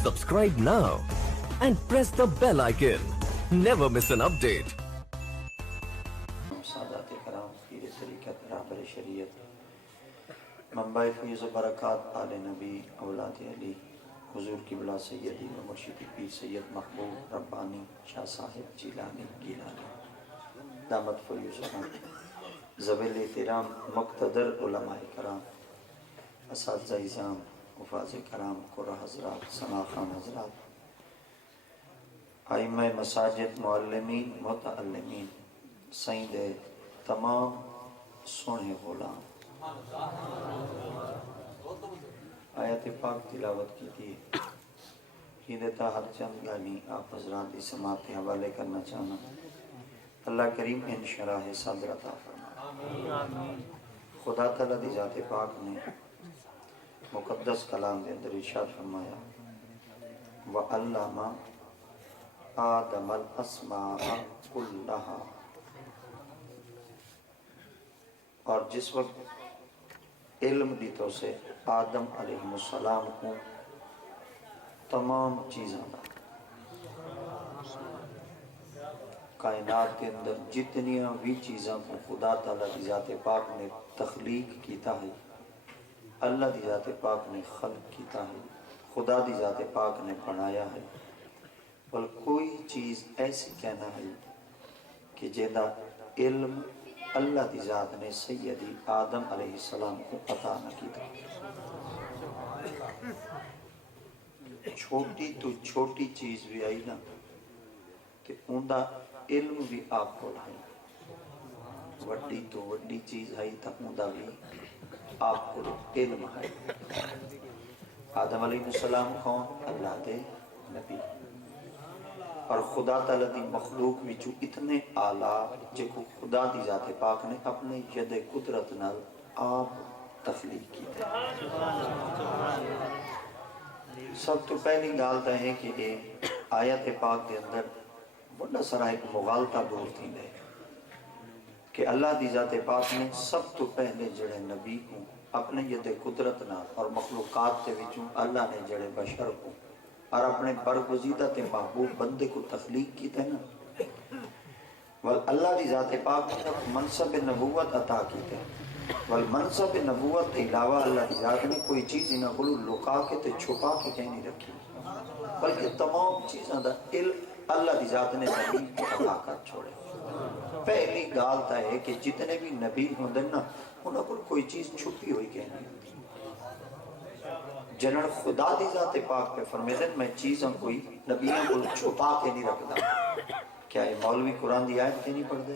Subscribe now and press the bell icon. Never miss an update. سادات کرام پیر طریقت رہبر شریعت منبع فیض و برکات آل نبی اولاد علی حضور قبلہ سیدی و مرشد پیر سید محبوب ربانی شاہ صاحب جیلانی گیلانی دامت فیوزنا ذویل احترام مقتدر علماء کرام اساتذہ اعظام حفاظ کرام قرہ حضرات ثنا خان حضرات ائمہ مساجد معلمین متعلمین سائیں دے تمام سونے غلام آیت پاک تلاوت کی تھی ہدایت ہر چند گانی آپ حضرات کی سماعت کے حوالے کرنا چاہنا اللہ کریم ان شرح صدر عطا فرمائے خدا تعالیٰ دی ذات پاک نے مقدس کلام دے اندر ارشاد فرمایا وَعَلَّمَ آدم الاسماء کلہا اور جس وقت علم دیتوں سے آدم علیہ السلام کو تمام چیزاں دا کائنات کے اندر جتنیاں بھی چیزاں کو خدا تعالیٰ دی ذات پاک نے تخلیق کیتا ہے اللہ دی ذات پاک نے خلق کیتا ہے خدا دی ذات پاک نے بنایا ہے بل کوئی چیز ایسی کہنا ہے کہ جیدہ علم اللہ دی ذات نے سیدی آدم علیہ السلام کو عطا نہ کیتا چھوٹی تو چھوٹی چیز بھی آئی نا کہ اندہ علم بھی آپ کو لائیں وڈی تو وڈی چیز آئی تا اندہ بھی آپ کو علم ہے آدم علیہ السلام کون اللہ دے نبی اور خدا تعالیٰ دی مخلوق وچو اتنے آلہ جے کو خدا دی ذات پاک نے اپنے ید قدرت نال آپ تخلیق کی سب تو پہلی گالتا ہے کہ یہ آیت پاک دے اندر بڑا سارا ایک مغالطہ دور تھی ہے کہ اللہ دی ذات پاک نے سب تو پہلے جڑے نبی کو اپنے ید قدرت نال اور مخلوقات کے وچوں اللہ نے جڑے بشر کو اور اپنے برگزیدہ تے محبوب بندے کو تخلیق کی تے نا اللہ دی ذات پاک نے منصب نبوت عطا کی تے منصب نبوت کے علاوہ اللہ دی ذات نے کوئی چیز انہاں کو لکا کے تے چھپا کے کہیں نہیں رکھی بلکہ تمام چیزاں دا علم اللہ دی ذات نے نبی کو عطا کر چھوڑے پہلی گالتا ہے کہ جتنے بھی نبی ہوندے نا انہاں کو کوئی چیز چھپی ہوئی کہیں نہیں ہوتی جنہاں خدا دی ذات پاک پہ فرمیدن میں چیزاں کوئی نبیوں کو چھپا کے نہیں رکھتا کیا یہ مولوی قرآن دی آیت کے نہیں پڑھ دے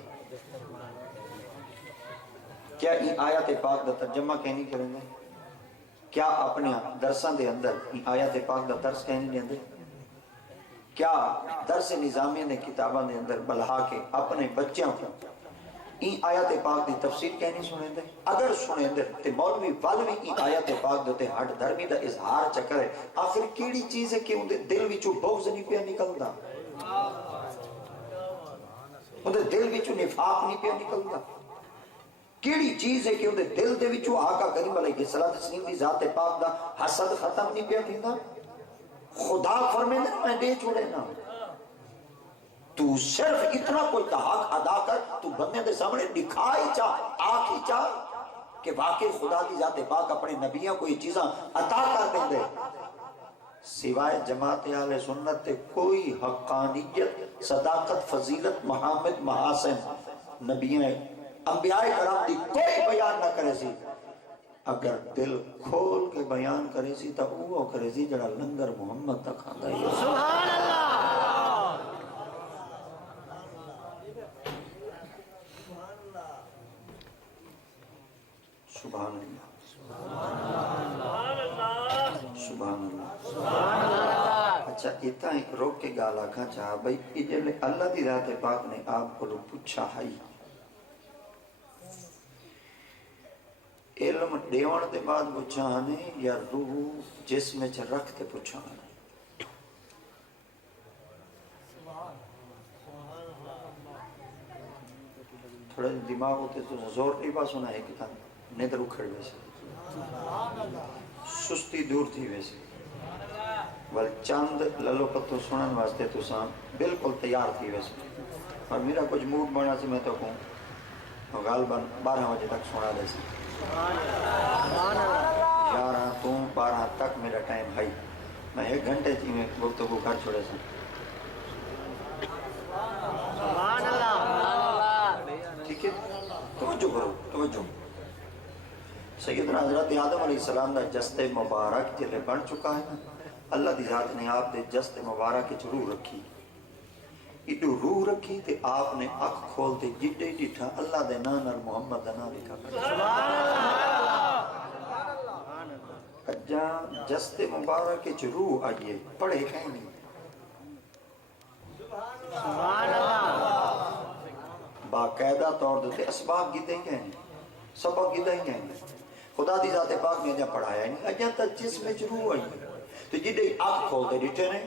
کیا یہ آیت پاک دا ترجمہ کے نہیں کریں گے کیا اپنے درسان دے اندر یہ آیت پاک دا درس کہیں نہیں دے کیا درس نظامیہ نے کتابہ دے اندر بلہا کے اپنے بچیاں کو این آیت پاک دی تفسیر کہنی سنیں دے اگر سنیں دے تے مولوی والوی این آیت پاک دوتے ہٹ دھرمی دا اظہار چکر ہے آخر کیڑی چیز ہے کہ اندھے دل وچو بغض نہیں پیا نکلدا اندھے دل وچو نفاق نہیں پیا نکلدا کیڑی چیز ہے کہ اندھے دل دے وچو آقا کریم علیہ السلام دی ذات پاک دا حسد ختم نہیں پیا تھیندا خدا فرمے میں دے چھوڑے نا تو صرف اتنا کوئی حق ادا کر تو بندے دے سامنے دکھائی چاہ آکھی چاہ کہ واقعی خدا دی ذات پاک اپنے نبیوں کو یہ چیزاں عطا کر دیں دے سوائے جماعت اہل سنت تے کوئی حقانیت صداقت فضیلت محمد محاسن نبیوں انبیاء کرام دی کوئی بیان نہ کرے سی اگر دل کھول کے بیان کرے سی تا وہ کرے سی جڑا لنگر محمد تک آدھا ہے سبحان اللہ سبحان اللہ سبحان اللہ اچھا اتنا ایک روک کے گالا کھا چاہا بھئی یہ اللہ دی ذات پاک نے آپ کو لوگ پوچھا ہے علم دیوان دے بعد پوچھانے یا روح جس میں چھ رکھ تے پوچھانے تھوڑا دماغ ہوتے تو زور نہیں بات سنا ہے کہ نیدر اکھڑ ویسے سستی دور تھی ویسے ول چند للو پتو سنن واسطے تساں بالکل تیار تھی ویسے اور میرا کچھ موڈ بنا سی میں تو کہوں غالباً 12 بجے تک سنا دے سی 11 تو 12 تک میرا ٹائم ہے میں 1 گھنٹے چی میں گفتگو کر چھوڑے سی ٹھیک ہے توجہ کرو توجہ سیدنا حضرت آدم علیہ السلام دا جسد مبارک جلے بن چکا ہے نا اللہ دی ذات نے آپ دے جسد مبارک کی روح رکھی ایڈو روح رکھی تے آپ نے اکھ کھول تے جڈے ڈٹھا اللہ دے نام اور محمد دا نام لکھا کجا جسد مبارک کی روح آئیے پڑھے کہیں نہیں باقاعدہ طور دے اسباب گیدیں گے نہیں سبق گیدیں گے نہیں خدا دی ذات پاک نے جہاں پڑھایا نہیں اجاں تا جسم روح آئی تو جدے آنکھ کھولتے ڈٹھے نے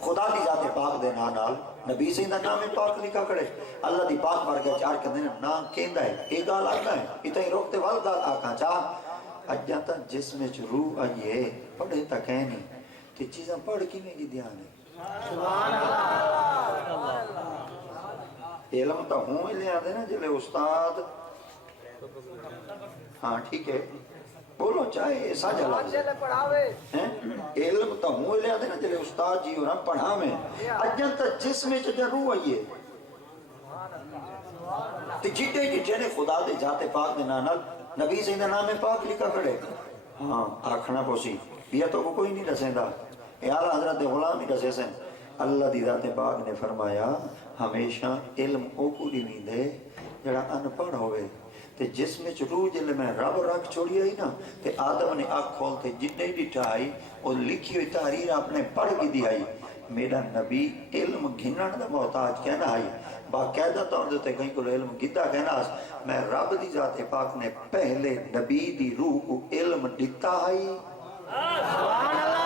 خدا دی ذات پاک دے نال نبی سے دا نام پاک لکھا کھڑے اللہ دی پاک بار گیا چار کہندے نام کہندا ہے ایک گال آتا ہے اتنا ہی روکتے وال گال آکھاں چاہ اجاں تا جسم روح آئیے پڑھے تا کہیں نہیں تے چیزاں پڑھ کی میں کی دھیان ہے سبحان اللہ علم تا ہوں لے آدھے نا جلے استاد ہاں ٹھیک ہے بولو چاہے ساجا لازم علم تا ہوں لے آدھے نا جلے استاد جی اور ہم پڑھا میں اجن تا جسم چجا روح آئیے تے جیتے جیتے نے خدا دے جاتے پاک دے نانال نبی سے نام پاک لکھا کھڑے ہاں آکھنا پوسی یہ تو کوئی نہیں رسیں دا اعلیٰ حضرت غلام ہی رسے سن اللہ دی ذات پاک نے فرمایا ہمیشہ علم او کو لیوین دے جڑا ان پڑھ ہوئے تے جس میں روح جلے میں رب رکھ چھوڑی آئی نا تے آدم نے آنکھ کھولتے جتنے ڈٹھا آئی اور لکھی ہوئی تحریر آپ نے پڑھ کی دی آئی میرا نبی علم گھنن دا محتاج کہنا آئی باقاعدہ طور دیتے کہیں کو علم گدہ کہنا میں رب دی ذات پاک نے پہلے نبی دی روح کو علم ڈتا آئی سبحان اللہ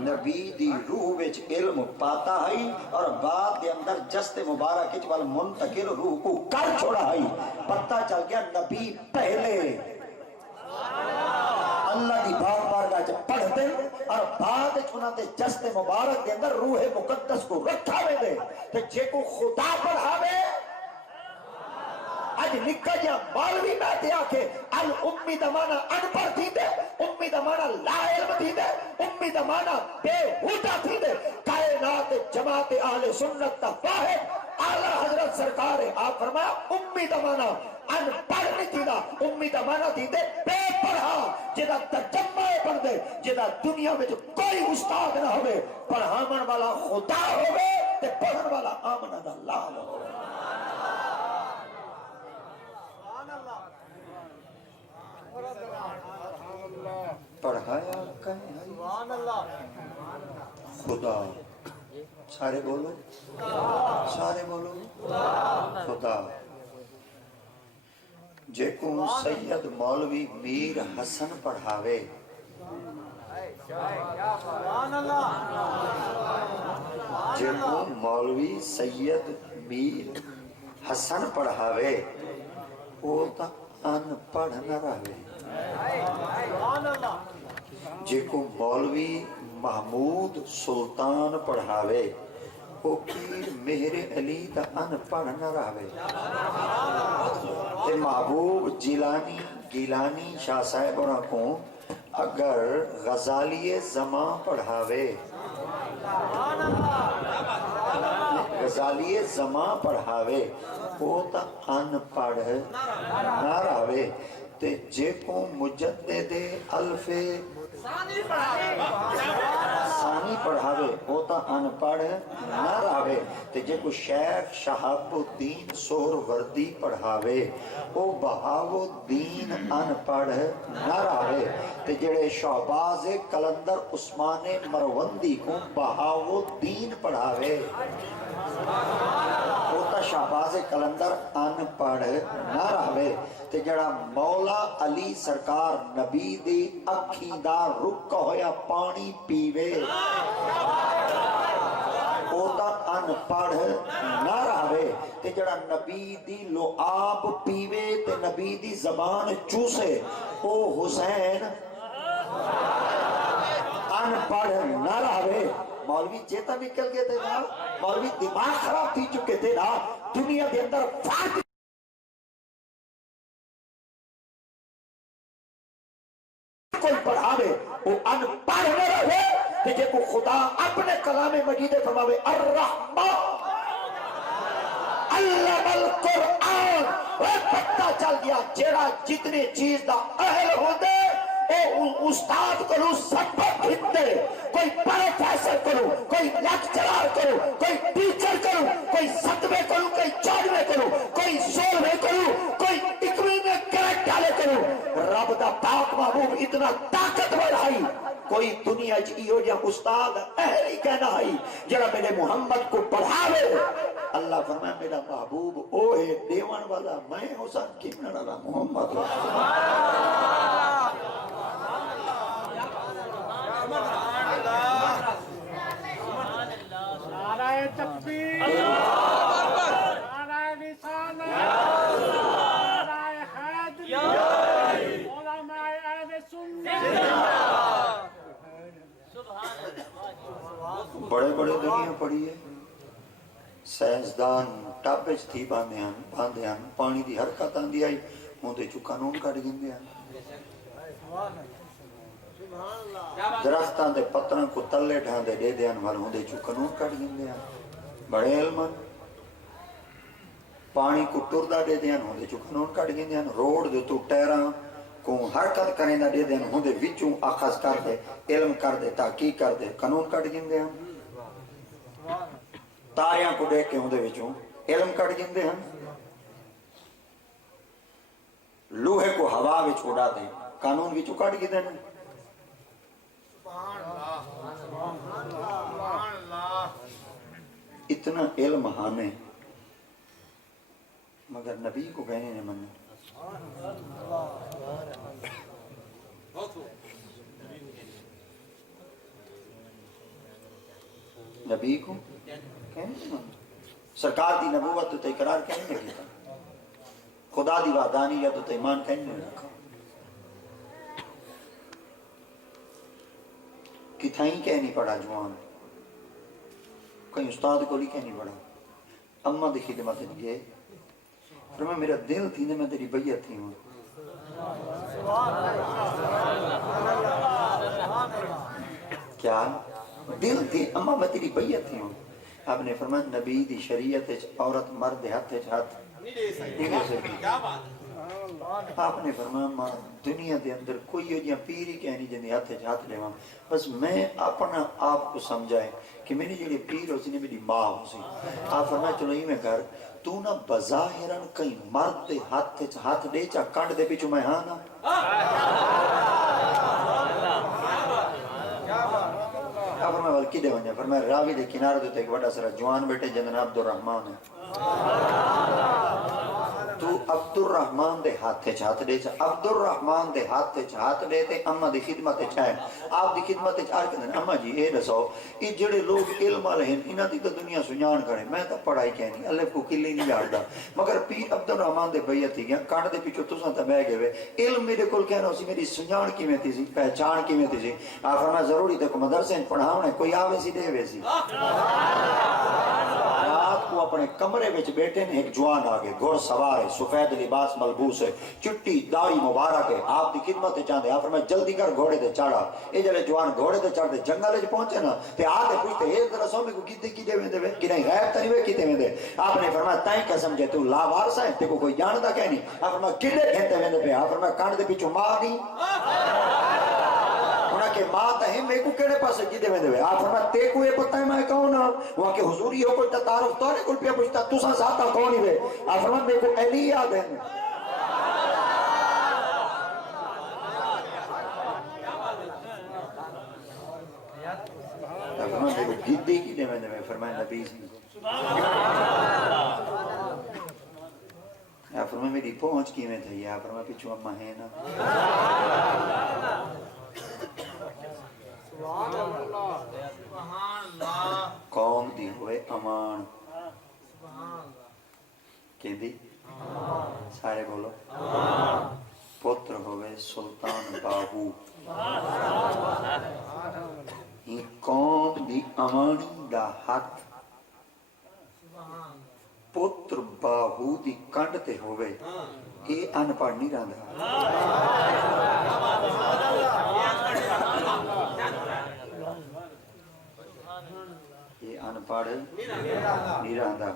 نبی دی روح وچ علم پاتا ہے اور بعد دے اندر جسد مبارک وچ وال منتقل روح کو کر چھوڑا ہے پتہ چل گیا نبی پہلے اللہ دی بار بارگاہ وچ پڑھ دے اور بعد وچ انہاں دے جسد مبارک دے اندر روح مقدس کو رکھا وے دے تے جے کو خدا پڑھاوے آج نکا جا مولوی بیٹھے آکے امی دا مانا ان پر تھی دے امی دا مانا لا علم تھی دے امی دا مانا بے ہوتا تھی دے کائنات جماعت اہل سنت تا واحد اعلیٰ حضرت سرکار آپ فرمایا امی دا مانا ان پڑھ نہیں تھی دا امی دا مانا تھی دے بے پڑھا جدا ترجمہ پڑھ دے جدا دنیا میں جو کوئی استاد نہ ہوئے پڑھامن والا خدا ہوئے تے پڑھن والا آمنہ دا لال ہوئے پڑھایا کہیں خدا سارے بولو خدا جے کو سید مولوی میر حسن پڑھاوے جے کو مولوی سید میر حسن پڑھاوے وہ تا ان پڑھ نہ رہے جے کو مولوی محمود سلطان پڑھاوے وہ پیر مہر علی دا ان پڑھ نہ رہے تے محبوب گیلانی شاہ صاحب اور کو اگر غزالی زمان پڑھاوے غزالی زمان پڑھاوے وہ تا ان پڑھ نہ رہے تے جے کو مجدد الف ثانی پڑھاوے ہوتا ان پڑھ نہ رہے تے جے کو شیخ شہاب الدین سہروردی پڑھاوے وہ بہاو الدین ان پڑھ نہ رہے تے جڑے شہباز کلندر عثمان مروندی کو بہاو الدین پڑھاوے ہوتا شہباز کلندر ان پڑھ نہ رہے تے جڑا مولا علی سرکار نبی دی اکھی دا رکا ہویا پانی پیوے اوتا ان پڑھ نہ رہے تے جڑا نبی دی لعاب پیوے تے نبی دی زبان چوسے او حسین ان پڑھ نہ رہے مولوی چیتا نکل گئے تھے نا مولوی دماغ خراب تھی چکے تھے نا دنیا کے اندر فاتح کوئی پڑھاوے وہ ان پڑھ نہ رہے کہ جے کو خدا اپنے کلام مجید فرماوے الرحمن علم القرآن وہ پتہ چل گیا جیڑا جتنی چیز دا اہل ہوندے استاد کرو سبق ہندے کوئی پروفیسر کرو کوئی لیکچرار کرو کوئی ٹیچر کرو کوئی ستوے کرو کوئی چاروے کرو کوئی سولوے کرو کوئی اکوی میں کریکٹ ڈالے کرو رب دا پاک محبوب اتنا طاقتور ہے کوئی دنیا چیئے جا استاد اہل ہی کہنا ہے جڑا میرے محمد کو پڑھاوے اللہ فرمائے میرا محبوب او ہے دیوان والا میں حسن کی نڑا محمد نعرہ تکبیر نعرہ رسالت نعرہ حیدری علماء اہل سنت بڑے بڑے دنیا پڑی ہے سائنسدان ٹاپچ تھی باندھے ہیں پانی دی حرکت آندی آئی ہوندے چو قانون کٹ گندے ہیں درختان دے پتران کو تلے ڈھان دے دے دیان وال ہوندے چو قانون کٹ گندے ہیں بڑے علمان پانی کو ٹردہ دے دیان ہوندے چو قانون کٹ گندے ہیں روڈ دے تو ٹیران کو حرکت کریں دا دے دیان ہوندے وچوں آخذ کر دے علم کر دے تحقیق کر دے قانون کٹ گندے ہیں تاریاں کو دیکھ کے ہوندے وچوں علم کٹ گندے ہیں لوہے کو ہوا وچ اڑا دیں قانون وچوں کٹ گندے ہیں اتنا علم ہانے مگر نبی کو کہنے نے مننے نبی کو کہنے نے مننے سرکار دی نبوت تو اقرار کہنے نے کیتا خدا دی وحدانیت تو ایمان کہنے نے رکھا کتھائیں کہنی پڑا جوان کہیں استاد کو لی کہنی پڑا اممہ دی خدمت دیئے فرمایا میرا دل تھی نے میں تیری بیعت تھی ہوں کیا دل تھی اممہ میں تیری بیعت تھی ہوں آپ نے فرمایا نبی دی شریعت عورت مرد ہاتھ ہاتھ نہیں دے سکتی آپ نے فرمایا ماں دنیا دے اندر کوئی ہو جہاں پیری کہنی جنہی ہاتھ لے وہاں بس میں اپنا آپ کو سمجھائے کہ میری جڑی پیر ہو سی نے میری ماں ہو سی آپ فرمایا چلو ہی میں کر تو نہ بظاہرن کئی مرد دے ہاتھ دے چا کانڈ دے پیچھو میں ہاں نا آپ فرمایا والکی دے ونجا فرمایا راوی دے کنار دے ایک بڑا سرا جوان بیٹے جنن عبد الرحمن ہے تو عبد الرحمن دے ہاتھ دے چا عبد الرحمن دے ہاتھ دے تے اممہ دی خدمت چاہے آپ دی خدمت چاہے کہ اممہ جی اے رسو یہ جڑے لوگ علم والے ہیں انہاں دی تو دنیا سنجان کریں میں تو پڑھائی کہنی الف کو کلی نہیں جاڑ دا مگر پیر عبد الرحمن دے بیعت تھی گیا کانڈ دے پیچھو تساں تا بہ گئے علم میرے کول کہنا سی میری سنجان کی میں تھی سی پہچان کی میں تھی سی آپ فرمایا ضروری تے کو مدرسے پڑھاونے کوئی آوے سی دے وے سی رات کو اپنے کمرے وچ بیٹھے نے ایک جوان آگے گھوڑ سوار ہے سفید لباس ملبوس ہے چٹی داڑھی مبارک ہے آپ دی خدمت چاہتے آپ فرمائے جلدی کر گھوڑے دے چڑھا اے جلے جوان گھوڑے دے چڑھ دے جنگل وچ پہنچے نا تے آتے پوچھتے اے درسو میں کو کیتے کیتے ویندے وے کہ نہیں غیب تری وے کیتے ویندے آپ نے فرمایا تائیں قسم جے تو لا وارث ہے تے کو کوئی جاندا کہ نہیں آپ فرمایا کڈے کھیتے ویندے پے آپ فرمایا کانڈ دے پیچھے ماں نہیں کہ ماں تہیں میں کو کیڑے پاسے جیدے میں دے آپ فرمایا تے کو یہ پتہ ہے میں کون ہوں وہاں کے حضوری ہو کوئی تعارف تو نہیں کل پیا پوچھتا تو سا ذاتا کون ہی وے آپ فرمایا میں کو علی یاد ہے آپ فرمایا میں کو گدی کی دے میں دے فرمایا نبی سی آپ فرمایا میری پہنچ کی میں تھی آپ فرمایا پیچھو اممہ ہے نا قوم دی ہوئے امان کہ دی سارے بولو پتر ہوئے سلطان بابو کمانی دا ہاتھ پتر باہو دی کنڈ تے ہوئے یہ ان پڑھ نہیں رہا یہ ان پڑھ نہیں رہا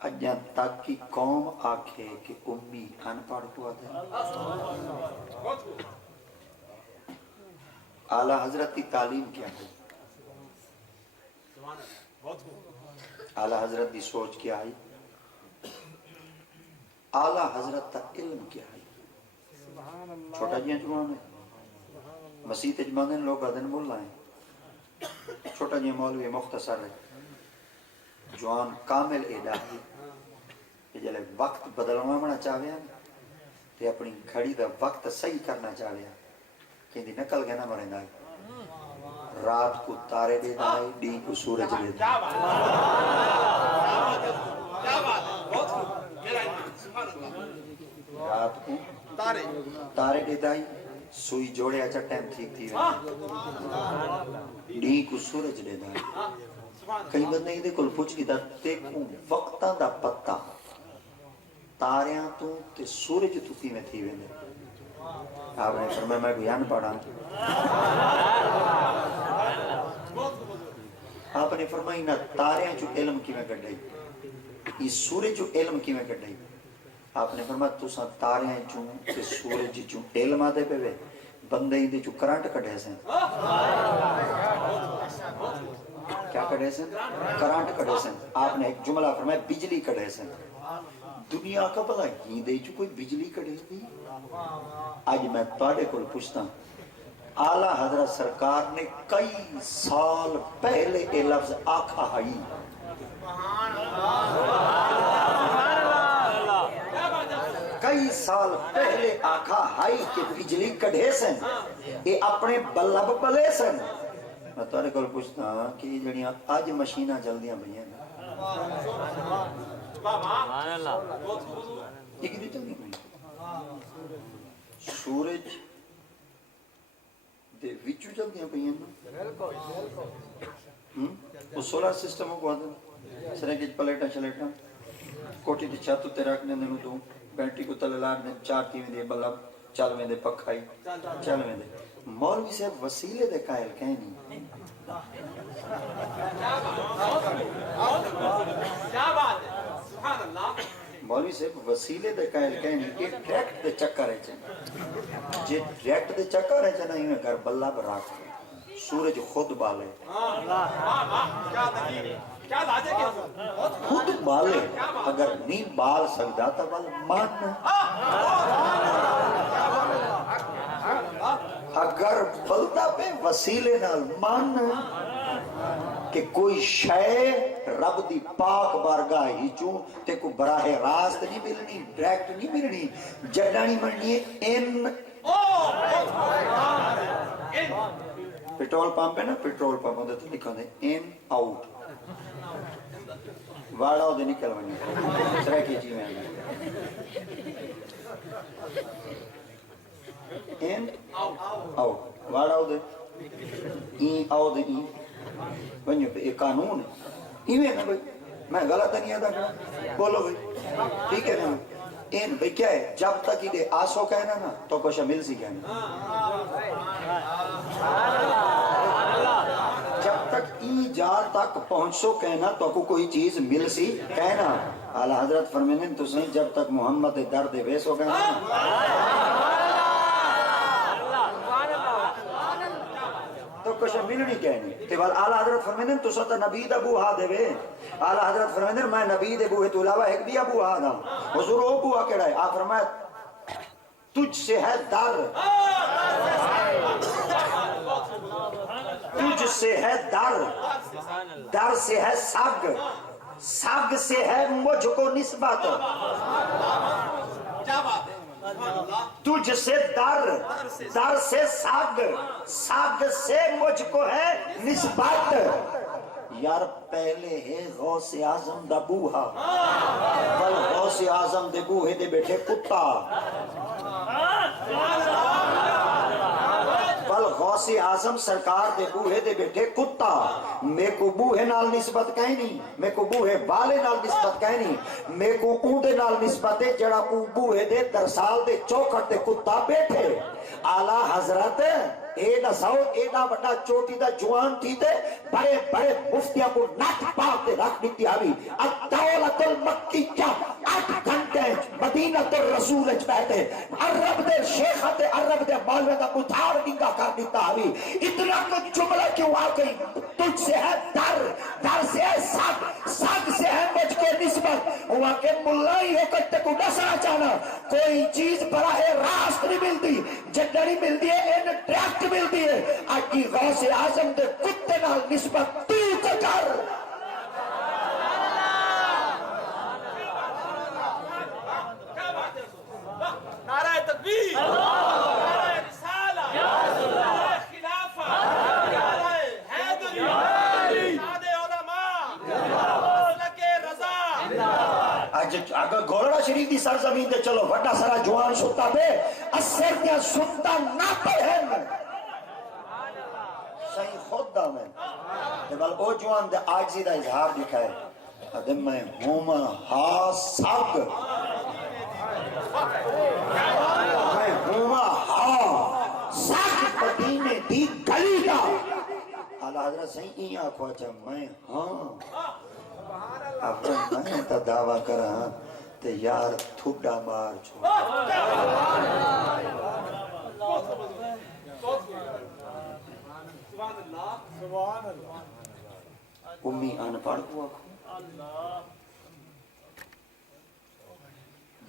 اجاں تک کی قوم آکھے کہ امی ان پڑھ ہوا تھا اعلیٰ حضرت کی تعلیم کیا ہے اعلیٰ حضرت کی سوچ کیا ہے اعلیٰ حضرت کا علم کیا ہے چھوٹا جی جوان ہے مسیح تجمان لوگ ادن بول رہے ہیں چھوٹا جی مولوی مختصر ہے جوان کامل الہی کہ جلے وقت بدلوانا چاہے تے اپنی گھڑی دا وقت صحیح کرنا چاہے کہ دی نکل گیا نہ مرے دائی رات کو تارے دے دائی دین کو سورج دے دائی رات کو تارے دے دائی سوئی جوڑے اچھا ٹائم ٹھیک تھی دین کو سورج دے دائی کئی بندے دے کل پوچھ کی دا تیکوں وقتاں دا پتہ تاریاں تو تے سورج تو تھی میں تھی ویندے آپ نے فرمایا میں بیان پڑھا آپ نے فرمایا نہ تاریاں جو علم کی میں کٹ گئی یہ سورج جو علم کی میں کٹ گئی آپ نے فرمایا تو سا تاریاں جو تے سورج جو علم آتے پہ وے بندے دے جو کرانٹ کٹے سے کیا کٹے سے کرانٹ کٹے سے آپ نے ایک جملہ فرمایا بجلی کٹے سے دنیا کا پتہ ہی دے جو کوئی بجلی کٹے دی آج میں تواڈے کو پوچھتا ہوں اعلیٰ حضرت سرکار نے کئی سال پہلے یہ لفظ آکھا ہے کئی سال پہلے آکھا ہے کہ بجلی کٹے سن یہ اپنے بلب بلے سن میں تواڈے کو پوچھتا ہوں کہ جڑیاں آج مشیناں جلدیاں بھیاں یہ کدی چلدی پئی سورج دے وچوں چلدیاں پئیاں وہ سولر سسٹم کو آدھا سرے کے پلیٹاں شلیٹاں کوٹی دی چھت تے رکھ دے نوں تو بیٹری کو تلے لا دے چار تیویں دے بلب چل ویندے پکھائی چل ویندے مولوی صاحب وسیلے دے قائل کہیں نہیں مولوی صاحب وسیلے دے قائل کہیں نہیں کہ ڈائریکٹ دے چکر ہے چاہیے جے ڈائریکٹ دے چکر ہے چاہیے نہیں کر بلب راکھ سورج خود بالے خود بالے اگر نہیں بال سکتا تو بل مان اگر بلدہ پہ وسیلے نال مان کہ کوئی شے رب دی پاک بارگاہ ہی چوں تے کو براہ راست نہیں ملنی ڈائریکٹ نہیں ملنی جڈانی مننی ہے ان پیٹرول پمپ ہے نا پیٹرول پمپ ہوندے تو لکھا دے ان آؤٹ واڑا ہو دے نکل ونی سرے کی چیز میں in out واڑا who they N آؤ دے این ونیو پہ ایک قانون ہے ایویں نا بھائی میں غلط نہیں ادا کرا بولو بھائی ٹھیک ہے نا این بھائی کیا ہے جب تک ہی دے آسو کہنا نا تو کچھ مل سی کہنا جب تک ای جال تک پہنچو کہنا تو کو کوئی چیز مل سی کہنا اعلیٰ حضرت فرمائیں تو سہیں جب تک محمد درد ویسو کہنا تو کچھ ملنی کہنی تیوال اعلیٰ حضرت فرمائیں تو ستا نبی دا بوہا دے وے اعلیٰ حضرت فرمائیں میں نبی دے بوہے تو علاوہ ایک بھی بوہا دا حضور او بوہا کہڑا ہے آپ فرمائیں تجھ سے ہے در تجھ سے ہے در در سے ہے سگ سگ سے ہے مجھ کو نسبت تجھ سے در در سے سگ سگ سے مجھ کو ہے نسبت یار پہلے ہے غوث اعظم دا بوہا بل غوث اعظم دے بوہے دے بیٹھے کتا بل غوث غوث اعظم سرکار دے بوہے دے بیٹھے کتا میں کو بوہے نال نسبت کہیں نہیں میں کو بوہے والے نال نسبت کہیں نہیں میں کو اونڈے نال نسبت ہے جڑا او بوہے دے درسال دے چوکھٹ دے کتا بیٹھے آلہ حضرت ایڈا ساؤ ایڈا بڑا چوٹی دا جوان تھی تے بڑے بڑے مفتیاں کو نٹ پاک دے رکھ دیتی آوی الدولت المکی کیا 8 گھنٹے مدینہ الرسول اچ بیٹھے عرب دے شیخت عرب دے مالوے دا بتھار نگاہ کر دیتا آوی اتنا کو جملہ کیوں آ گئی تجھ سے ہے در سے ہے سگ سے ہے مجھ کو نسبت ہوا کہ ملائی ہو کر تے کو نسنا چاہنا کوئی چیز براہ راست نہیں ملتی جنری ملتی ہے ان ڈائریکٹ ملتی ہے آج کی غوث اعظم دے کتے نال نسبت تو کر نعرہ تکبیر نعرہ رسالہ نعرہ خلافہ نعرہ حیدری نعرہ علماء مسلک رضا اج اگر گولڑا شریف دی سرزمین تے چلو وڈا سارا جوان ستا پہ اثر دیا سنتا نہ پڑھن صحیح خود دا میں بل او جوان دے آجزی دا اظہار دکھائے ادم میں ہوما ہا سگ میں ہوما ہا سگ مدینے دی گلی دا اعلیٰ حضرت صحیح این آنکھو اچھا میں ہاں افراد میں تا دعویٰ کرا تے یار تھوڑا مار چھوڑ امی آن پڑھ کو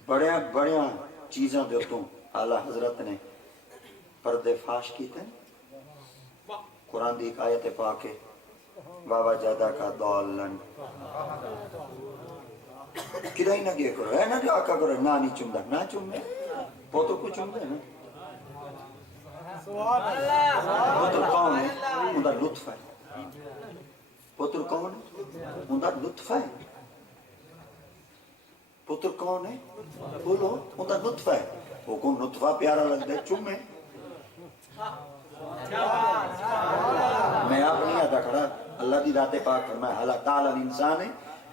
بڑیا بڑیا چیزاں دیتوں اعلیٰ حضرت نے پردے فاش کی تھے قرآن دی ایک آیت پاکے بابا جادہ کا دولن کدھا ہی نہ گئے کرو ہے نا جو آقا کرو نا نہیں چمدہ نا چمدہ پوتو کو چمدہ ہے نا پوتر کون ہے اندر لطف ہے پوتر کون ہے اندر لطف ہے پوتر کون ہے بولو اندر لطف ہے وہ کون لطفہ پیارا لگ دے چمے میں آپ نہیں آتا کھڑا اللہ دی ذات پاک فرمائے حالا تعالی الانسان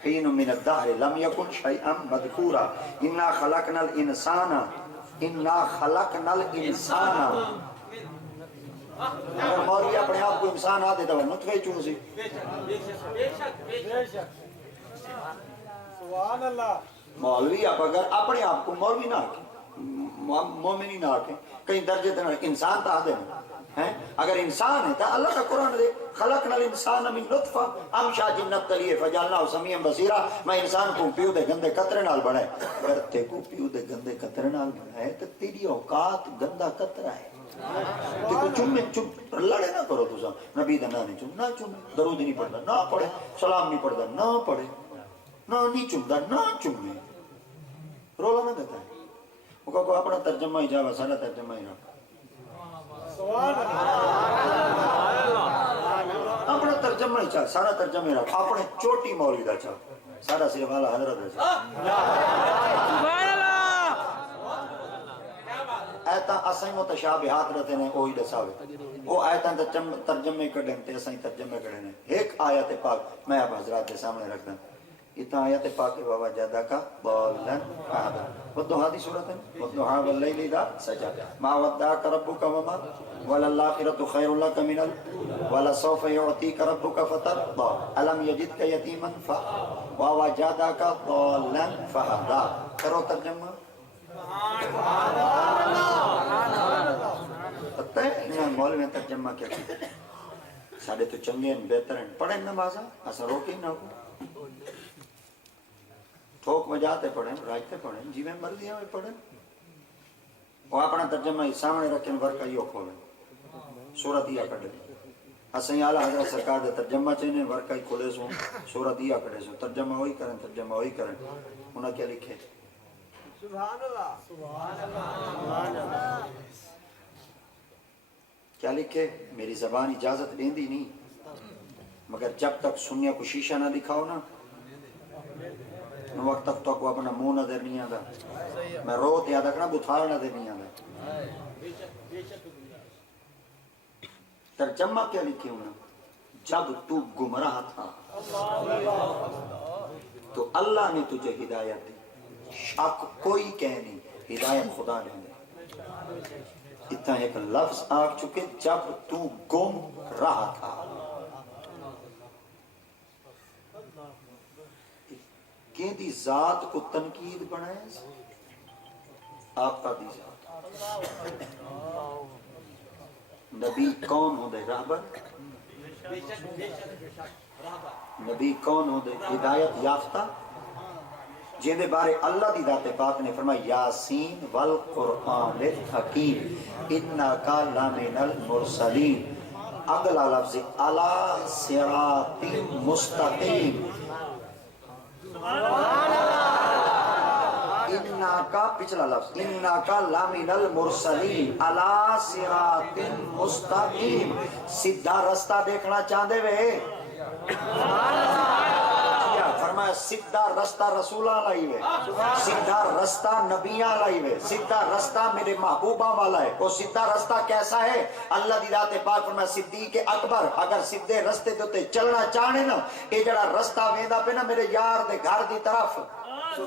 حین من الدہر لم یکن شیئا مذکورا انا خلقنا الانسان اگر مولی اپنے آپ کو انسان آدھے تو نطفے چون سی مولوی آپ اگر اپنے آپ کو مولوی نہ آکے مومنی نہ آکے کہیں درجے دینا انسان تا آدھے ہیں اگر انسان ہے تو اللہ کا قرآن دے خلقنا الانسان من نطفہ امشاج نبتلیہ فجالنا سمیعا بصیرا میں انسان کو پیو دے گندے قطرے نال بڑھائے اگر تے کو پیو دے گندے قطرے نال بڑھائے تو تیری اوقات گندہ قطرہ ہے تے کو چمے لڑے نہ کرو تو سا نبی دے نہ چم نہ چمے درود نہیں پڑھتا نہ پڑھے سلام نہیں پڑھتا نہ پڑھے نہ نہیں چمتا نہ چمے رولا نہ دیتا ہے وہ کو اپنا ترجمہ ہی جاوہ سارا ترجمہ ہی رکھ اپنا ترجمہ ہی چاہ سارا ترجمہ ہی رکھ اپنے چوٹی مولوی دا چاہ سارا صرف والا حضرت دا چاہ ایتا اسائی متشابہات رہتے ہیں اوہی دساوے وہ ایتا ترجمے کڑھیں تے اسائی ترجمے کڑھیں ایک آیت پاک میں اب حضرات کے سامنے رکھتا ہوں اتنا آیت پاک بابا جادہ کا بولن آدھا والدہا دی صورت ہے والدہا واللیل اذا سجا ما ودعک ربک وما وللآخرۃ خیر لک من ولسوف یعطیک ربک فترضی الم یجدک یتیما ووجدک ضالا فہدی کرو ترجمہ پتہ ہے انہاں مولوی میں ترجمہ کیا کرتے ساڑھے تو چنگے ہیں بہتر ہیں پڑھیں نمازہ ایسا روکیں نہ ہو ٹھوک بجاتے پڑھیں راجتے پڑھیں جی میں مرضی ہیں پڑھیں وہ اپنا ترجمہ سامنے رکھیں ورکا یہ کھولیں سورت یہ کٹے اسیں اعلیٰ حضرت سرکار دے ترجمہ چاہنے ورکا ہی کھولے سو سورت یہ کٹے سو ترجمہ ہوئی کریں ترجمہ ہوئی کریں انہاں کیا لکھے سبحان اللہ سبحان اللہ کیا لکھے میری زبان اجازت دیں دی نہیں مگر جب تک سنیا کو شیشہ نہ دکھاؤ نا وقت تک تو کو اپنا منہ نظر نہیں آتا میں روت یاد رکھنا بتھار نظر نہیں آتا ترجمہ کیا لکھے ہونا؟ جب تو گمراہ تھا تو اللہ نے تجھے ہدایت دی، شک کوئی کہہ نہیں، ہدایت خدا نے دی۔ اتنا ایک لفظ آ چکے، جب تو گم رہا تھا۔ کہ دی ذات کو تنقید بنائے آپ کا دی ذات۔ نبی کون ہو دے؟ رہبر۔ نبی کون ہو دے؟ ہدایت یافتہ، جن دے بارے اللہ دی ذات پاک نے فرمایا یاسین والقرآن الحکیم انکا لمن المرسلین۔ اگلا لفظ علی صراط مستقیم، انکا پچھلا لفظ انکا لمن المرسلین علی صراط مستقیم۔ سیدھا رستہ دیکھنا چاہتے وے؟ فرمایا سیدھا رستہ رسولاں لائی وے، سیدھا رستہ نبیاں لائی وے، سیدھا رستہ میرے محبوبہ والا ہے۔ وہ سیدھا رستہ کیسا ہے؟ اللہ دی ذات پاک فرمایا صدیق اکبر اگر سیدھے رستے دے چلنا چاہنے نا، یہ جڑا رستہ ویندا پہ نا میرے یار دے گھر دی طرف، یہ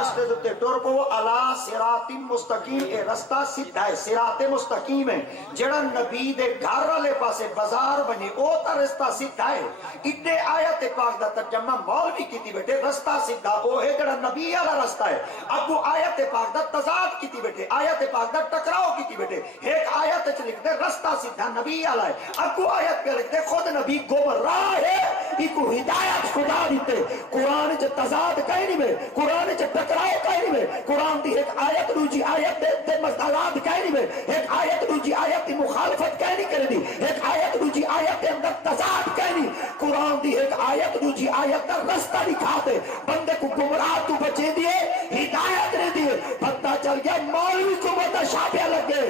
رستے دے ٹر پو علی صراط مستقیم، یہ رستہ سیدھا ہے، صراط مستقیم ہے۔ جڑا نبی دے گھر والے پاسے بازار بنے او تا رستہ سیدھا ہے۔ اتنے آیت پاک دا ترجمہ مولوی کیتی بیٹھے، رستہ سیدھا او ہے جڑا نبی والا رستہ ہے۔ اگو آیت پاک دا تضاد کیتی بیٹھے، آیت پاک دا ٹکراؤ کیتی بیٹھے۔ ایک آیت وچ لکھ دے رستہ سیدھا نبی والا ہے، اگو آیت پہ لکھ دے خود نبی گمراہ ہے، ایکو ہدایت خدا دیتے۔ قرآن وچ تضاد کہیں نہیں میں، قرآن وچ ٹکراؤ کہیں نہیں میں، قرآن دی ایک آیت دوجی آیت دے مزدالات کہیں نہیں میں، ایک آیت دوجی آیت دی مخالفت کہیں نہیں کرے دی، ایک آیت دوجی آیت دے اندر تضاد کہیں نہیں۔ قرآن دی ایک آیت دوجی آیت دا رستہ دکھا دے، بندے کو گمراہ تو بچے دیے، ہدایت نے دیے، پتہ چل گیا مولوی کو متشابہ لگے۔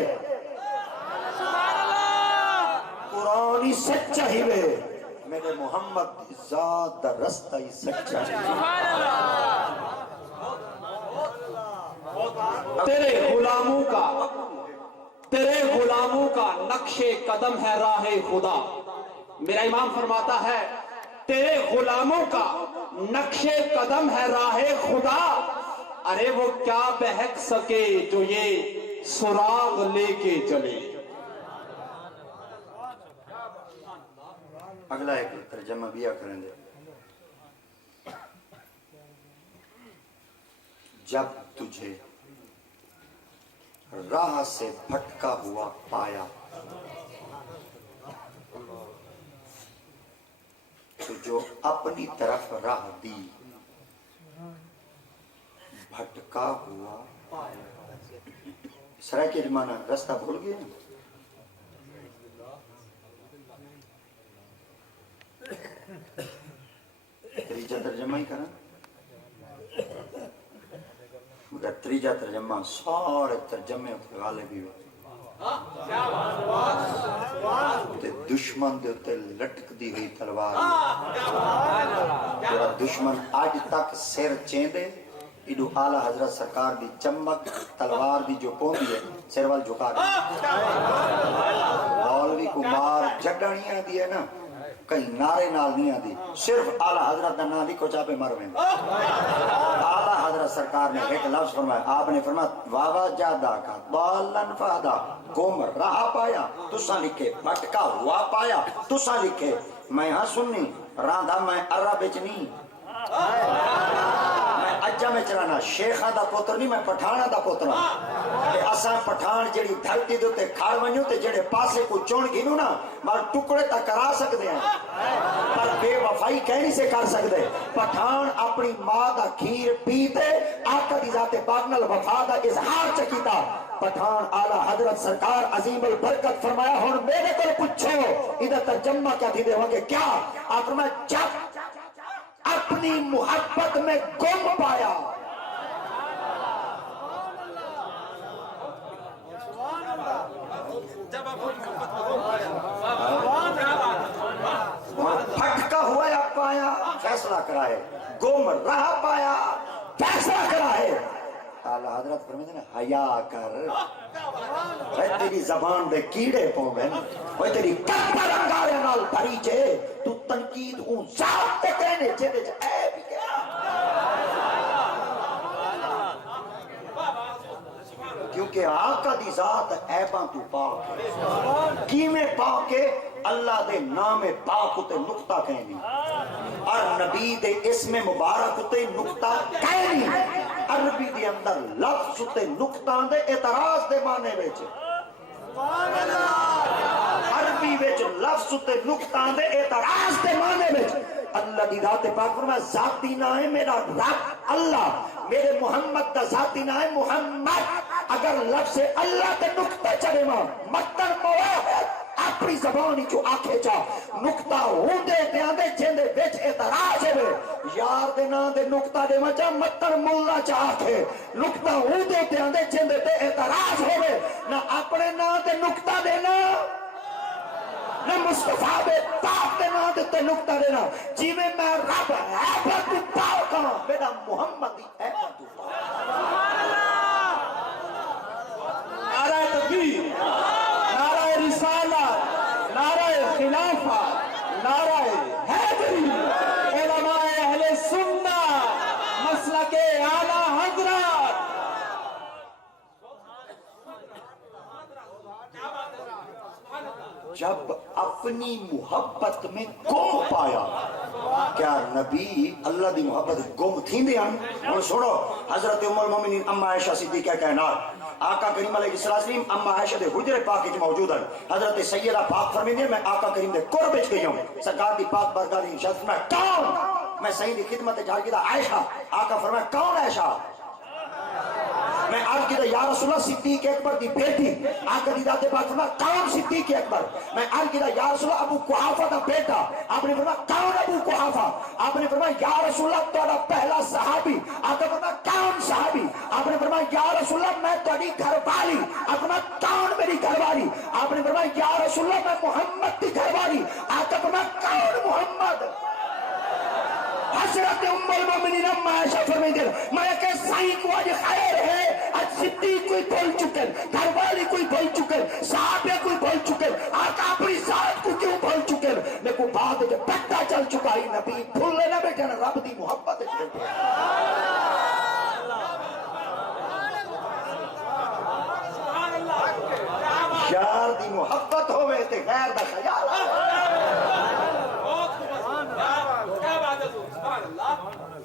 قرآن ہی سچا ہی وے، میرے محمد دی ذات دا رستہ ہی سچا ہے۔ تیرے غلاموں کا نقش قدم ہے راہ خدا۔ میرا امام فرماتا ہے تیرے غلاموں کا نقش قدم ہے راہ خدا، ارے وہ کیا بہک سکے جو یہ سراغ لے کے چلے۔ اگلا ایک ترجمہ بھی کریں گے۔ جب تجھے راہ سے بھٹکا ہوا پایا تو جو اپنی طرف راہ دی، بھٹکا ہوا پایا۔ سرائے کے زمانہ رستہ بھول گئے نا؟ تریجہ ترجمہ ہی کرنا، مگر تریجہ ترجمہ سارے ترجمے اتنے غالب ہی ہوئے۔ دشمن دے اتنے لٹک دی ہوئی تلوار، جڑا دشمن آج تک سر چیندے، ایڈو اعلیٰ حضرت سرکار دی چمک تلوار دی جو پوندی ہے سر وال جھکا دی۔ مولوی کو مار جڈانیاں دی ہے نا، کہیں نعرے نال نہیں آدھی، صرف اعلیٰ حضرت دا نام لکھو چاپے مر میں۔ اعلیٰ حضرت سرکار نے ایک لفظ فرمایا، آپ نے فرمایا واوا جادا کا بالن فادا، گم راہ پایا تسا لکھے، بھٹکا ہوا پایا تسا لکھے۔ میں ہاں سننی راندھا میں عرب وچ نہیں، میں اجا میں چلانا، شیخاں دا پوتر نہیں، میں پٹھانا دا پوتر ہوں۔ اساں پٹھان جڑی دھرتی دے تے کھڑ ونجو تے جڑے پاسے کو چون گھنو نا مار ٹکڑے تک کرا سکدے ہیں، پر بے وفائی کہیں سے کر سکدے۔ پٹھان اپنی ماں دا کھیر پیتے آقا دی ذات پاک نال وفا دا اظہار چکیتا۔ پٹھان اعلیٰ حضرت سرکار عظیم البرکت فرمایا ہن میرے کو پوچھو ادھر ترجمہ کیا تھی دے ہوگے کیا؟ آپ فرمایا جب اپنی محبت میں گم پایا، بھٹکا ہوا یا پایا فیصلہ کرائے، گم راہ پایا فیصلہ کرائے۔ اعلی حضرت فرماتے ہیں حیا کر، اے تیری زبان دے کیڑے پویں، اے تیری کپڑ انگارے نال بھری جے، تو تنقید اون ذات تے کہنے جے اے بھی کیا کیونکہ آقا دی ذات عیباں تو پاک ہے۔ کیویں پاک ہے؟ اللہ دے نام پاک تے نقطہ کہنی، اور نبی دے اسم مبارک تے نقطہ کہنی۔ عربی دے اندر لفظ تے نقطہ دے اعتراض دے معنی وچ، عربی وچ لفظ تے نقطہ دے اعتراض دے معنی وچ اللہ دی ذات پاک فرمایا ذاتی نام ہے میرا رب اللہ، میرے محمد دا ذاتی نام ہے محمد۔ اگر لفظ اللہ تے نقطہ چڑھے ماں مطلب مواحد اپنی زبانی جو آکھے چاہ نقطہ ہوندے دیاندے جندے بیچ اعتراض ہے یار دے نا دے نقطہ دے مچا مطلب ملہ چاہ آکھے نقطہ ہوندے دیاندے جندے تے اعتراض ہوئے نہ اپنے نا دے نقطہ دینا نہ مصطفیٰ بے پاک دے نا دے تے نقطہ دینا جی میں رب عیبت پاک ہاں میرا محمد دی عیبت پاک۔ نعرہ تکبیر، نعرہ رسالت، نعرہ خلافہ، نعرہ حیدری، علماء اہل سنہ، مسلک اعلی حضرات۔ جب اپنی محبت میں گم پایا کیا نبی اللہ دی محبت گم تھی دے ہن؟ اور سنو حضرت ام المومنین اما عائشہ صدیقہ کہنا آقا کریم علیہ السلام اما عائشہ دے حجرے پاک وچ موجود ہیں، حضرت سیدہ پاک فرمیندے میں آقا کریم دے قرب وچ گئی ہوں، سرکار دی پاک بارگاہ دی نشست میں کون میں سید کی خدمت جا کے عائشہ آقا فرمایا کون عائشہ؟ میں عرض کی یا رسول اللہ صدیق اکبر دی بیٹی آقا دی ذات پاک فرمایا کون صدیق اکبر؟ میں عرض کی یا رسول اللہ ابو قحافہ دا بیٹا، آپ نے فرمایا کون ابو قحافہ؟ آپ نے فرمایا یا رسول اللہ تہاڈا پہلا صحابی، آقا فرمایا کون صحابی؟ آپ نے فرمایا یا رسول اللہ میں تہاڈی گھر والی، آپ نے فرمایا کون میری گھر والی؟ آپ نے فرمایا یا رسول اللہ میں محمد دی گھر والی، آقا فرمایا کون محمد؟ حضرت ام المومنین اما عائشہ فرمائیں میں کہ سائیں کو آج خیر ہے آج صدیق کوئی بھول چکے گھر والی کوئی بھول چکے صحابہ کوئی بھول چکے آقا اپنی ذات کو کیوں بھول چکے میں کو بعد جو پتہ چل چکا ہی نبی بھول لینا بیٹھا نا رب دی محبت یار دی محبت ہوئے تے غیر دا خیال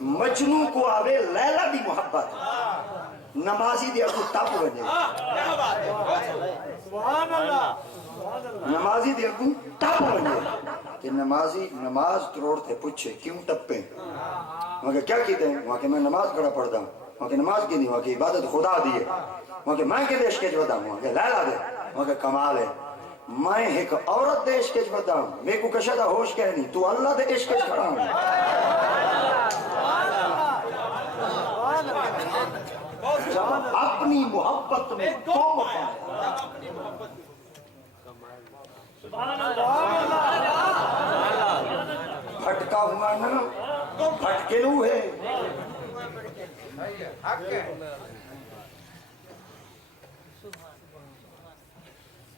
مجنوں کو آوے لیلہ دی محبت نمازی دی اگو تپ وجے نمازی دی اگو تپ وجے کہ نمازی نماز تروڑ تھے پوچھے کیوں تپے وہاں کہ کیا کہتے ہیں وہاں کہ میں نماز کڑا پڑھتا ہوں وہاں کہ نماز کی نہیں وہاں کہ عبادت خدا دیئے وہاں کہ میں کے دیش کے جوتا ہوں وہاں کہ لیلہ دے وہاں کہ کمال ہے میں ایک عورت دے عشق بتا ہوں میں کو کشدہ ہوش کہنی تو اللہ دے عشق کھڑا ہوں اپنی محبت میں گم پایا بھٹکا ہوا نا بھٹکے نو ہے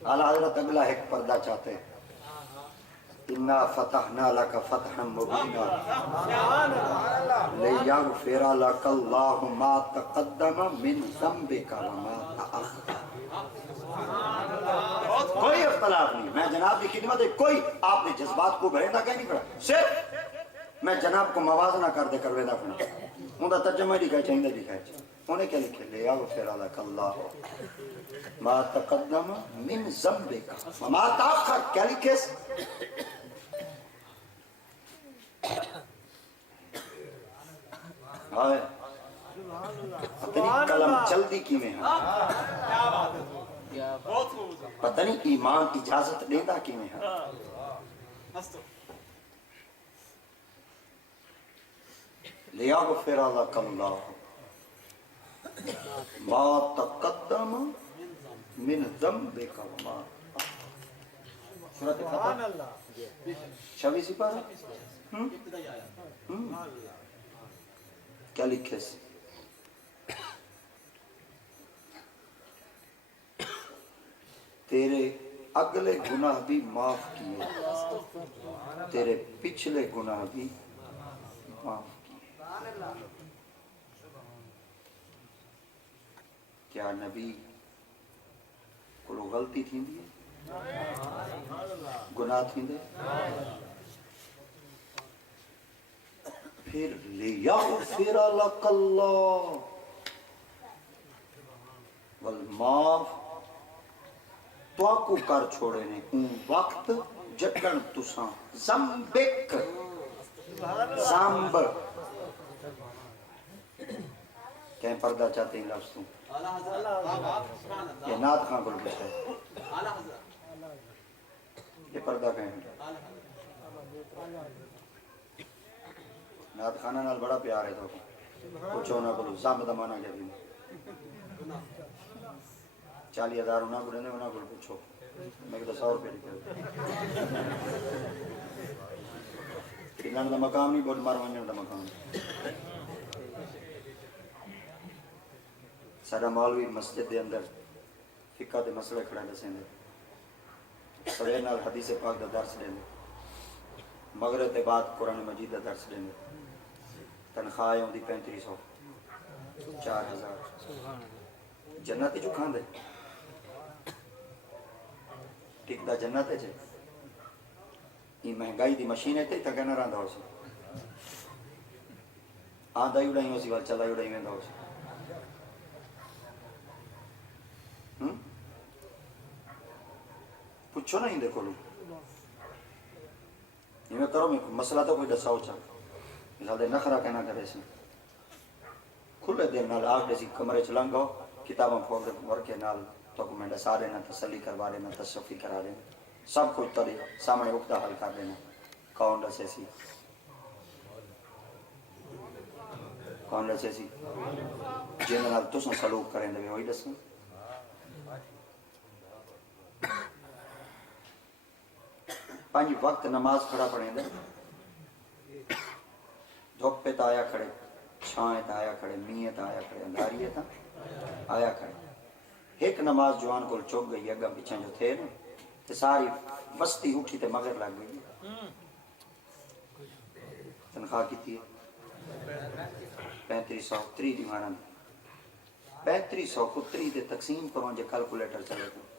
اعلیٰ حضرت اگلا ایک پردہ چاہتے ہیں اِنَّا فَتَحْنَا لَكَ فَتْحًا مُبِينًا لِيَغْفِرَ لَكَ اللَّهُ مَا تَقَدَّمَ مِنْ ذَنْبِكَ وَمَا تَأَخَّرَ کوئی اختلاف نہیں میں جناب کی خدمت ہے کوئی آپ نے جذبات کو بھریندہ کہیں نہیں پڑا صرف میں جناب کو موازنہ کر دے کر ویدہ پڑا ہوں دا ترجمہ لکھائی چاہیے لکھائی چاہیے انہیں کیا لکھے لِيَغْفِرَ لَكَ اللَّهُ ما تقدم من ذنبك وما تاخر کیا لکھے پتہ نہیں کلم جلدی کی میں ہے پتہ نہیں ایمان اجازت دیتا کی میں ہے لِيَغْفِرَ لَكَ اللَّهُ ما تقدم من ذنبك وما سورۃ فتح 26 پارہ کیا لکھے سے تیرے اگلے گناہ بھی معاف کیے، تیرے پچھلے گناہ بھی معاف کیے۔ کیا نبی کو غلطی تھی دی گناہ تھی دے؟ پھر لیغفر لک اللہ والمعاف تو کو کر چھوڑے نے اون وقت جٹن تساں زمبک زمب کہیں پردہ چاہتے ہیں لفظ توں یہ نات خان کو پوچھتا ہے یہ پردہ کہیں نات خانہ نال بڑا پیار ہے تو پوچھو نہ بولو زمب دا معنی کیا بھی 40,000 انہاں کو رہنے انہاں کو پوچھو میں کہتا 100 روپے لکھے انہاں دا مقام نہیں بہت ماروانے دا مقام سارا مولوی مسجد دے اندر فقہ دے مسئلے کھڑا دسیں دے سڑے نال حدیث پاک دا درس دیں دے مغرب دے بعد قرآن مجید دا درس دیں دے تنخواہ ہوں دی 3500 4000 جنت جو کھان دے ٹک دا جنت ہے جے یہ مہنگائی دی مشین ہے تے کہنا رہندا ہو سی آدھا ہی اڑائی ہو سی وال چلا ہی اڑائی ویندا ہو سی پوچھو نا ہندے کولو یہ میں کرو میں مسئلہ تو کوئی دساؤ چاہ مثال دے نخرہ کہنا کرے سی کھلے دے نال آگ دے سی کمرے چلنگ گو کتاباں پھوڑ دے ورکے نال ڈاکومنٹ سا دینا تسلی کروا دینا تصفی کرا دینا سب کچھ تری سامنے اکتا حل کر دینا کون دسے سی کون دسے سی جن نال تساں سلوک کریں دے وہی دسیں پانچ وقت نماز کھڑا پڑھیں دے دھوپ پہ تا آیا کھڑے چھائیں تا آیا کھڑے میئے تا آیا کھڑے اندھاریے تا آیا کھڑے ایک نماز جوان کو چوک گئی اگا پیچھے جو تھے نا تے ساری وسطی اٹھی تے مگر لگ گئی تنخواہ کی تھی 3500 3 دیوانا 3500 کو 3 دے تقسیم کروں جے کیلکولیٹر چلے گا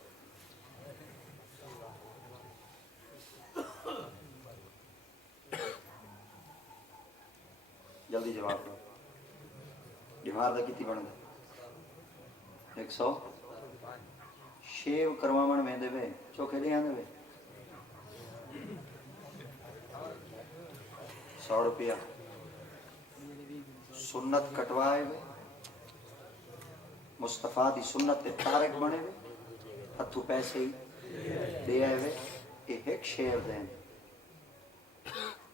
جلدی جواب دو دیوار دا کتی بن گا 100 شیو کرواون میں دے وے چوکھے دے آنے وے 100 روپیہ سنت کٹوائے وے مصطفیٰ دی سنت تے تارک بنے وے ہتھو پیسے ہی دے آئے وے ایک شیر دیں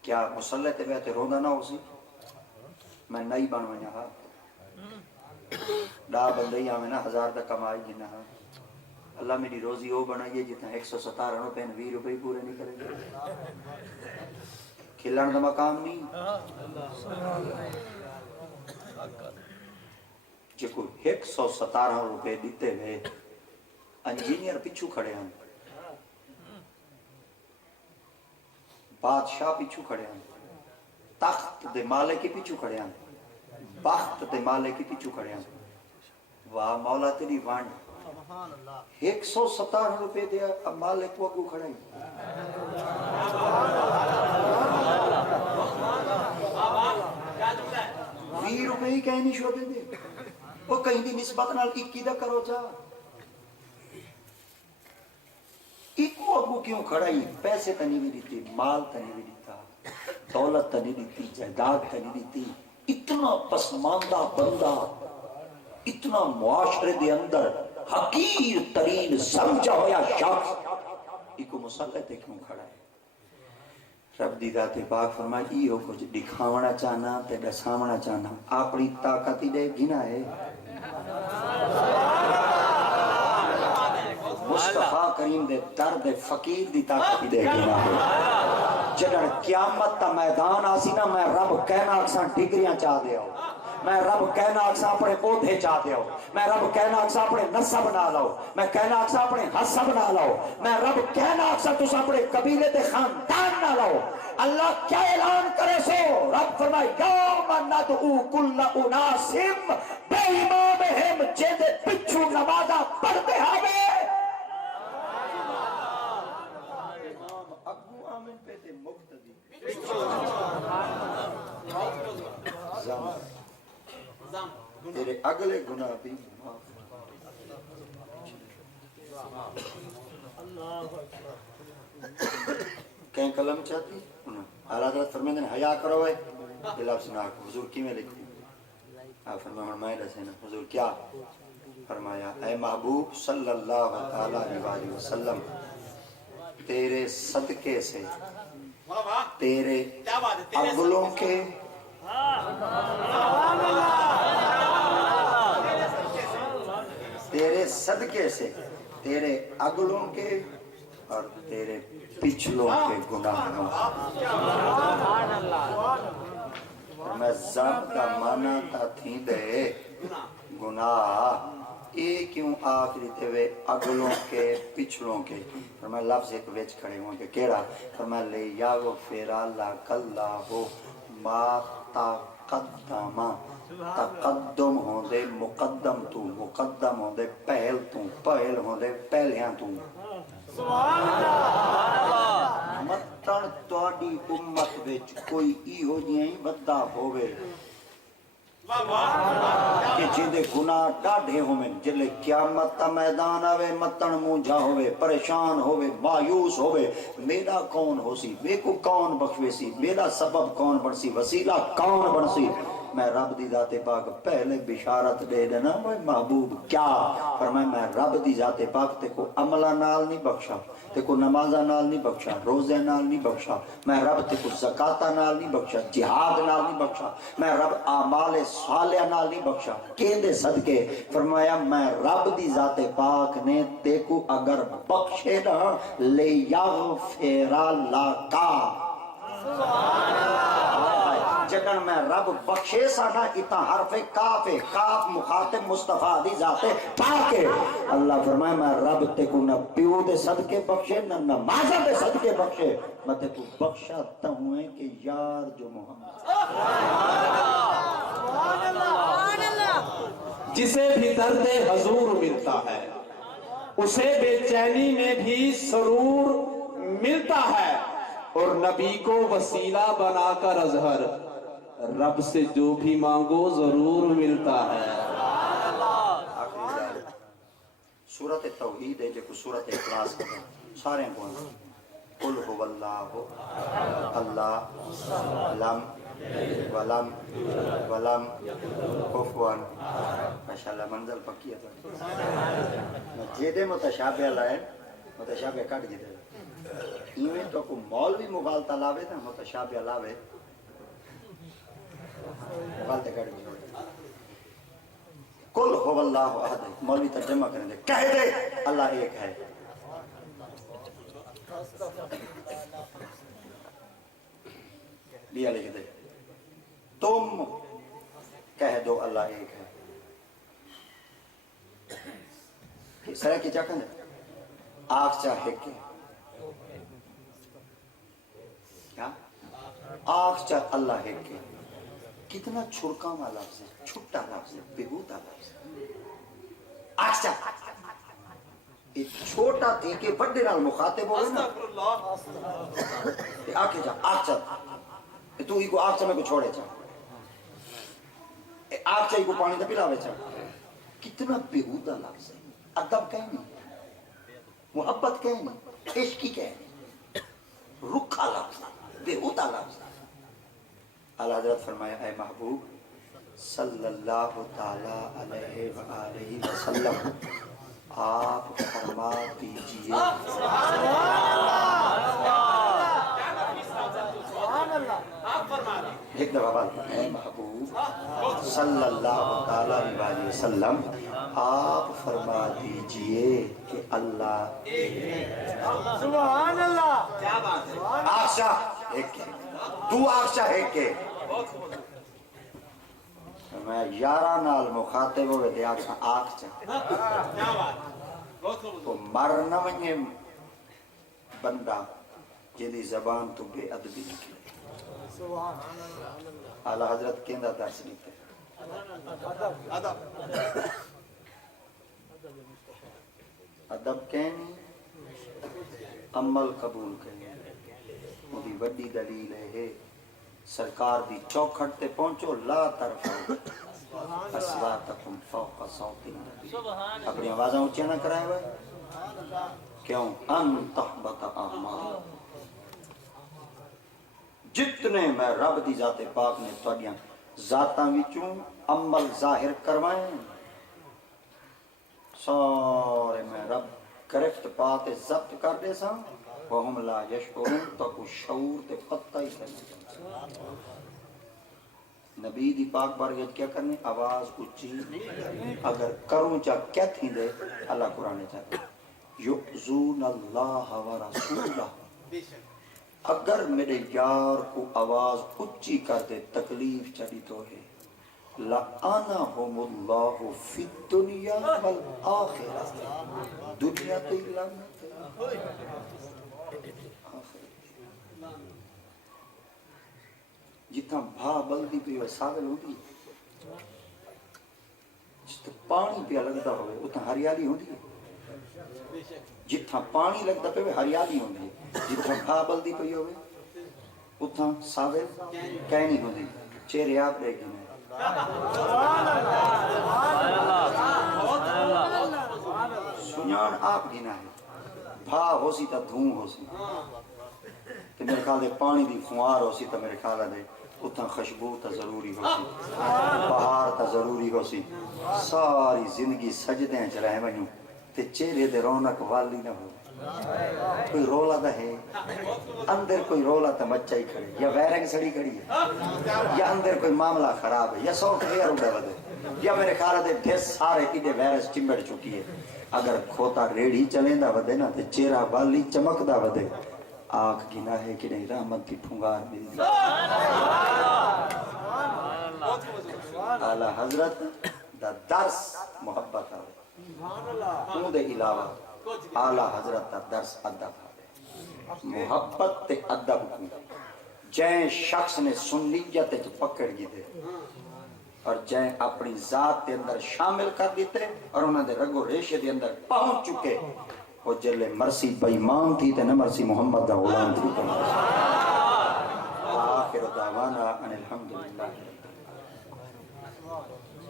کیا مسلح تے بیتے روندہ نہ ہو سی میں نئی بنوایا ہاں ڈا بندے ہی آمیں نا 1000 تک کمائی جنہ ہاں اللہ میری روزی وہ بنائیے جتنا 117 روپے 20 روپے پورے نہیں کریں گے کھلان دا مقام نہیں جو کوئی 117 روپے دیتے ہوئے انجینئر پیچھو کھڑے ہیں بادشاہ پیچھو کھڑے ہیں تخت دے مالے کی پیچھو کھڑے ہیں بخت دے مالے کی پیچھو کھڑے ہیں واہ مولا تیری وانڈ 117 روپے دے اب مالے کو اگو کھڑے ہیں 20 روپے ہی کہیں نہیں شو دے وہ کہیں دی نسبت نال 21 دا کرو جا ایکو اگو کیوں کھڑائی پیسے تنی بھی دیتی مال تنی بھی دیتا دولت تنی دیتی جائیداد تنی دیتی اتنا پسماندہ بندہ اتنا معاشرے دے اندر حقیر ترین سمجھا ہویا شخص ایکو مسلح تے کیوں کھڑا ہے رب دی ذات پاک فرمائے ایو کچھ دکھاونا چاہنا تے دساونا چاہنا اپنی طاقت ہی دے گنا ہے مصطفیٰ کریم دے درد فقیر دی طاقت دے گنا ہے جڑن قیامت تا میدان آسی نا میں رب کہنا اکساں ڈگریاں چاہ دے ہو میں رب کہنا اکسا اپنے عہدے چاہ دیو میں رب کہنا اکسا اپنے نسب نہ لو میں کہنا اکسا اپنے حسب نہ لو میں رب کہنا اکسا تُس اپنے قبیلے تے خاندان نہ لو اللہ کیا اعلان کرے سو رب فرمائے یوم ندعو کل اناس بِإِمَامِهِمْ جیدے پچھو نمازہ پڑھتے ہاوے اگو آمن پہ تے مقتدی تیرے اگلے گناہ بھی معاف کہیں قلم چاہتی اعلیٰ حضرت فرمیندے حیا کرو ہے یہ لفظ نہ حضور کی میں لکھتی آپ فرمایا میں رسے نا حضور کیا فرمایا اے محبوب صلی اللہ علیہ وسلم تیرے صدقے سے تیرے اگلوں کے تیرے صدقے سے تیرے اگلوں کے اور تیرے پچھلوں کے گناہوں میں ذات کا مانا تا تھی دے گناہ اے کیوں آخری تے وے اگلوں کے پچھلوں کے فرمایا لفظ ایک ویچ کھڑے ہوں کہ کیڑا فرمایا لے یغفر لک اللہ ما تقدم تقدم ہوں دے مقدم تو مقدم ہوں دے پہل تو پہل ہوں دے پہلیاں تو مطن توڑی امت وچ کوئی ایہو جیہیں بدہ ہوئے کہ جیدے گناہ ڈاڑھے ہوئے جلے قیامت تا میدان آوے متن مونجھا ہوئے پریشان ہوئے مایوس ہوئے میرا کون ہو سی میں کو کون بخشوے سی میرا سبب کون بن سی وسیلہ کون بن سی میں رب دی ذات پاک پہلے بشارت دے دینا محبوب کیا فرمائے میں رب دی ذات پاک تے کو عملہ نال نہیں بخشا تے کو نمازہ نال نہیں بخشا روزے نال نہیں بخشا میں رب تے کو زکاتہ نال نہیں بخشا جہاد نال نہیں بخشا میں رب اعمال صالحہ نال نہیں بخشا کیندے صدقے فرمایا میں رب دی ذات پاک نے تے کو اگر بخشے نا لے یغفر لک جگن میں رب بخشے سانا اتا حرف کاف ہے کاف مخاطب مصطفیٰ دی ذات پاک ہے اللہ فرمائے میں رب تے کو نہ پیو دے صدقے بخشے نہ نمازہ دے صدقے بخشے میں تے کو بخشاتا ہوں کہ یار جو محمد جسے بھی درد حضور ملتا ہے اسے بے چینی میں بھی سرور ملتا ہے اور نبی کو وسیلہ بنا کر اظہر رب سے جو بھی مانگو ضرور ملتا ہے سورت توحید ہے جو سورت اخلاص ہے سارے کو قل هو اللہ اللہ لم ولم ولم کفوا ماشاءاللہ منزل پکی ہے جیدے متشابہ لائے متشابہ کٹ جیدے ایویں تو کو مولوی مغالطہ لاوے نا متشابہ لاوے مغالطہ کٹ جیدے قل هو اللہ احد مولوی ترجمہ کریں دے کہہ دے اللہ ایک ہے لیا لکھ دے تم کہہ دو اللہ ایک ہے سرے کی چاکن دے آگ چاہے کے کیا آگ چاہ اللہ ہے کے کتنا چھڑکا والا لفظ ہے چھٹا لفظ ہے بےہودہ لفظ ہے آگ چاہ چھوٹا تھی کہ بڑے نال مخاطب ہو نا آکے جا آگ چاہ تو ہی کو آگ چاہ میں کو چھوڑے چاہ آگ چاہی کو پانی دا پلاوے چاہ کتنا بےہودہ لفظ ہے ادب کہیں نہیں محبت کہیں نہیں عشقی کہیں نہیں رکھا لفظ بےہودہ لفظ اعلیٰ حضرت فرمایا اے محبوب صلی اللہ تعالیٰ علیہ وآلہ وسلم آپ فرما دیجئے ایک دفعہ بات اے محبوب صلی اللہ تعالیٰ علیہ وسلم آپ فرما دیجئے کہ اللہ سبحان اللہ آشا ایک کے تو آشا ایک کے میں یارہ نال مخاطب ہوئے دے آکھاں آکھ چاہ کیا بات بہت خوب تو مر نہ ونجے بندہ جیدی زبان تو بے ادبی نکلے اعلیٰ حضرت کہندہ درس نیتے ادب کہنی عمل قبول کرنی مجھے وڈی دلیل ہے سرکار دی چوکھٹ تے پہنچو لا ترفعوا اصواتکم فوق صوت النبی اپنی آوازیں اونچیاں نہ کرائے ہوئے کیوں ان تحبط اعمالکم جتنے میں رب دی ذات پاک نے تواڈیاں ذاتاں وچوں عمل ظاہر کروائیں سارے میں رب گرفت پاتے ضبط کر دے ساں وہم لا یشعرون تو کو شعور تے پتہ ہی کرنے نبی دی پاک بارگاہ کیا کرنے آواز اچھی اگر کروں چاہ کیا تھی دے اللہ قرآن چاہتے یؤذون اللہ و رسولہ اگر میرے یار کو آواز اچھی کر دے تکلیف چڑی تو ہے لعنہم اللہ فی الدنیا والآخرہ دنیا تے لعنت جتنا بھا بلدی پہ ساگل ہوتی جتنا پانی پہ لگتا ہوئے اتنا ہریالی ہوتی ہے جتنا پانی لگتا پہ ہریالی ہوتی ہے جتنا بھا بلدی پہ ہوئے اتنا ساگل کہنی ہوتی چہرے آپ دیکھ گئے سنیان آپ گنا ہے بھا ہو سی تا دھوں ہو سی تو میرے خیال دے پانی دی فوار ہو سی تو میرے خیال دے اتنا خشبو تا ضروری ہو سی بہار تا ضروری ہو سی ساری زندگی سجدیں چلائیں بنیوں تے چہرے دے رونق والی نہ ہو کوئی رولا دا ہے اندر کوئی رولا تا مچہ ہی کھڑی یا ویرنگ سڑی کھڑی ہے یا اندر کوئی معاملہ خراب ہے یا سافٹ ویئر اڑا ودے یا میرے خیال دے ڈھیر سارے کدے وائرس چمبڑ چکی ہے اگر کھوتا ریڑھی چلیں دا ودے نا تے چہرہ والی چمک دا ودے آنکھ گنا ہے کہ نہیں رحمت کی پھنگار مل دی اعلیٰ حضرت دا درس محبت آوے ان دے علاوہ اعلیٰ حضرت دا درس ادب آوے محبت تے ادب کو جائیں شخص نے سنیت پکڑ گی دے اور جائیں اپنی ذات دے اندر شامل کر دیتے اور انہوں نے رگو ریشے دے اندر پہنچ چکے وہ جلے مرسی بےمان تھی تے نہ مرسی محمد دا غلام تھی آخر دعوانا ان الحمدللہ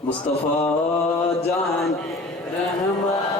مصطفیٰ جان رحمت